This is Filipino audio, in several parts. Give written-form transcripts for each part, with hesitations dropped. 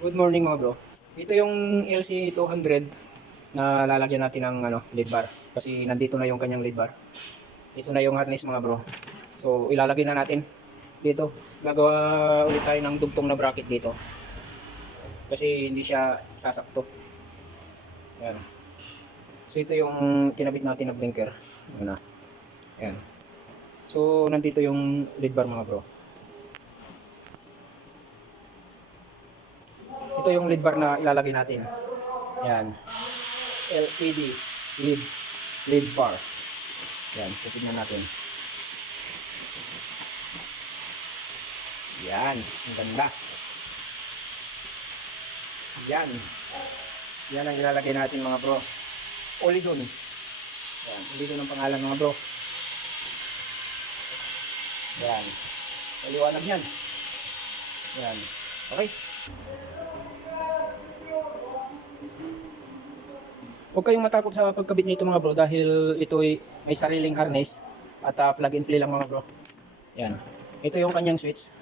Good morning mga bro. Ito yung LC200 na lalagyan natin ng lead bar. Kasi nandito na yung kanyang lead bar. Ito na yung harness mga bro. So ilalagay na natin dito. Gagawa ulit tayo ng dugtong na bracket dito. Kasi hindi siya sasakto. Ayan. So ito yung kinabit natin na blinker. Ayan na. Ayan. So nandito yung lead bar mga bro. Ito yung lead bar na ilalagay natin. Yan. LCD lead bar. Yan, titignan natin. Yan, ang ganda. Yan. Yan ang ilalagay natin mga bro. Olidon. Yan, olidon ang pangalan mga bro. Yan. Maliwanag yan. Yan. Okay. Huwag kayong matakot sa pagkabit nito mga bro dahil ito ay may sariling harness at plug and play lang mga bro. Yan. Ito yung kanyang switch.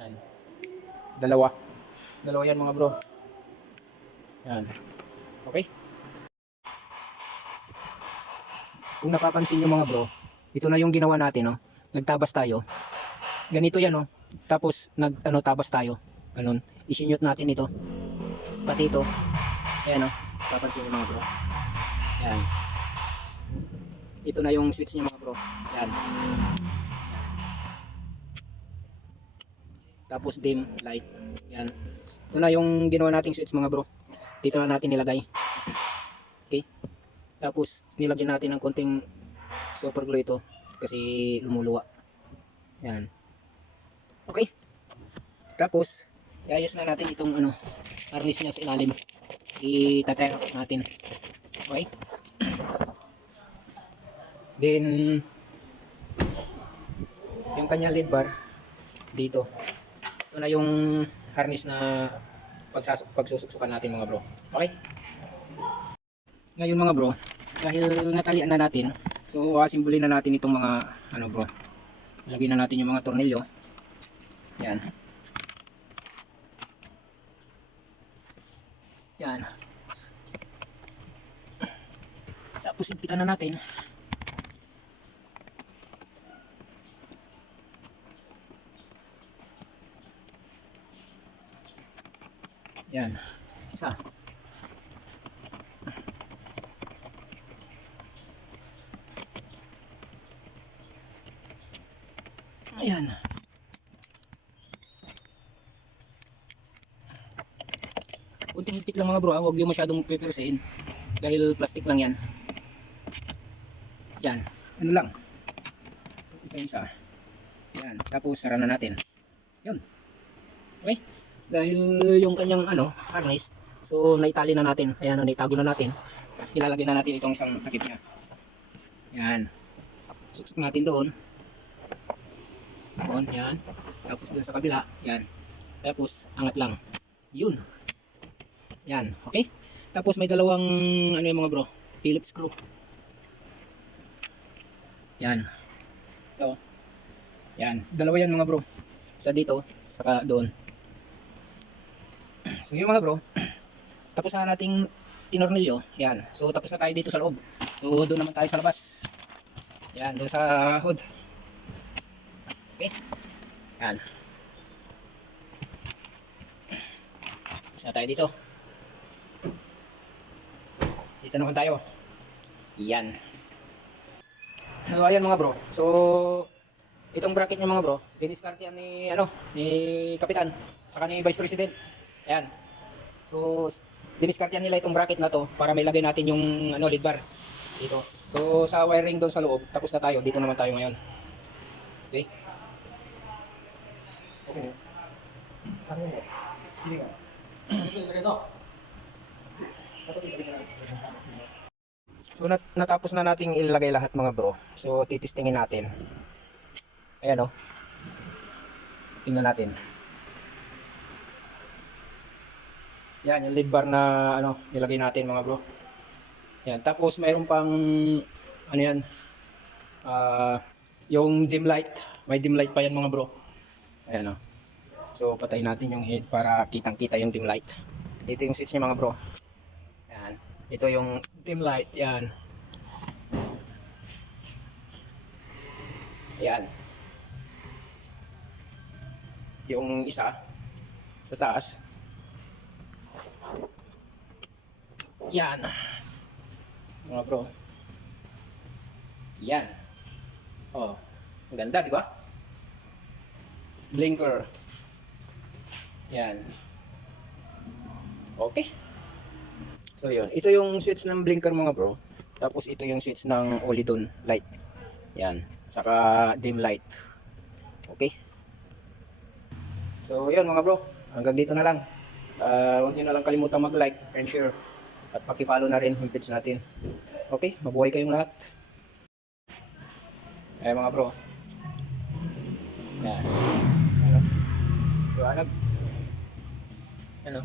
Yan. Dalawa. Dalawa yan mga bro. Yan. Okay? Kung napapansin nyo mga bro, ito na yung ginawa natin, no? Nagtabas tayo. Ganito yan, no? Tapos tabas tayo. Ganun. Isinyot natin ito. Pati ito. Ayan, no? Papansin nyo mga bro. Yan. Ito na yung switch niya mga bro. Yan. Tapos dim, light. Yan. Ito na yung ginawa nating switch mga bro. Dito na natin nilagay. Okay. Tapos nilagyan natin ng konting super glue ito. Kasi lumuluwa. Yan. Okay. Tapos, iayos na natin itong harness niya sa ilalim. Itatay natin. Okay. Then yung kanya lead bar dito. Ito na yung harness na pagsusuksukan natin mga bro. Okay. Ngayon mga bro, dahil natalian na natin, so asimbulin na natin itong mga bro. Lagyan na natin yung mga tornilyo. Yan. Yan. Tapos impitan na natin. Yan. Isa. Ayan. Kunting higpit lang mga bro, huwag yung masyadong pipirsahin dahil plastic lang yan. Yan, ano lang. Ito yung isa. Yan, tapos sara na natin. Yun. Okay? Dahil yung kanyang harness, so naitali na natin. Ayan, naitago na natin. Ilalagay na natin itong isang takip niya. Yan. Suksok natin doon. Doon, yan. Tapos doon sa kabila, yan. Tapos angat lang. Yun. Yan, okay? Tapos may dalawang yung mga bro, Phillips screw. Yan. Ito. Yan, dalawa yan mga bro. Isa dito, saka doon. So yun mga bro, tapos na nating tinornilyo. Yan. So tapos na tayo dito sa loob. So doon naman tayo sa labas. Yan, doon sa hood. Okay? Yan. Tapos na tayo dito. Dito naman tayo. Yan. So ayan mga bro. So itong bracket niya mga bro, diniskarte yan ni Kapitan saka ni Vice President. Ayan. So diniskarte yan nila itong bracket na to para may lagay natin yung lead bar dito. So sa wiring doon sa loob, tapos na tayo. Dito naman tayo ngayon. Okay? Okay. So natapos na nating ilagay lahat mga bro. So titistingin natin. Ayan tingnan natin. Yan yung lead bar na nilagay natin mga bro. Yan, tapos mayroon pang yan. Yung dim light. May dim light pa yan mga bro. Ayan So patay natin yung head para kitang-kita yung dim light. Ito yung switch niya mga bro. Yan. Ito yung dim light. Yan. Yan. Yung isa sa taas. Yan. Mga bro. Yan. Oh, ang ganda, di ba? Blinker. Yan. Okay. So yun, ito yung switch ng blinker mga bro. Tapos ito yung switch ng Olidon light. Yan, saka dim light. Okay. So yun mga bro, hanggang dito na lang. Huwag nyo na lang kalimutan mag-like and share. At paki-follow na rin yung page natin. Okay, mabuhay kayong lahat. Eh mga bro. Yan. Ano? Liwanag. Ano?